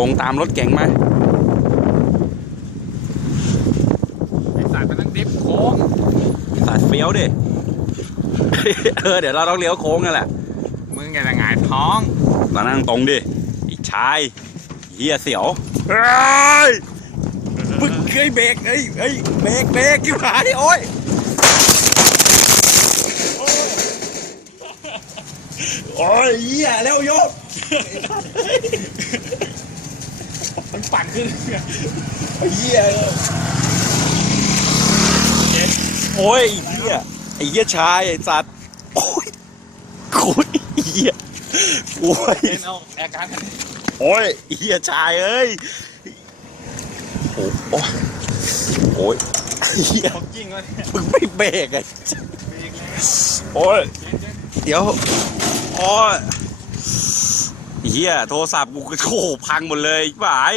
ลงตามรถเก๋งมาไอ้สัตว์มันต้องดิฟโค้งสัตว์เฟี้ยวดิ เออ เดี๋ยวเราต้องเลี้ยวโค้งกันแหละ มึงอย่าจะหงายท้องเรานั่งตรงดิอีกชายเฮียเสียวเฮ้ยมึงเฮ้ยเบรกเฮ้ยเฮ้ยเบรกเบรกกี่หายโอ้ยโอ้ยเฮียเร็วโยก มันปั่นขึ้นไอ้เฮียโอ้ยไอ้เฮียไอ้เฮียชายไอ้สัตว์โอ้ยโอ้ยไอ้เฮียโอ้ยเล่นเอาอาการกันโอ้ยเฮียชายเอ้ยโอ้โอ้ยโอ้ยเฮียของจริงเนี่ยมึงไม่เบรกไงเบรกแล้วโอ้ยเดี๋ยวโอ้ย เฮียโทรศัพท์กูก็โถพังหมดเลยป่าย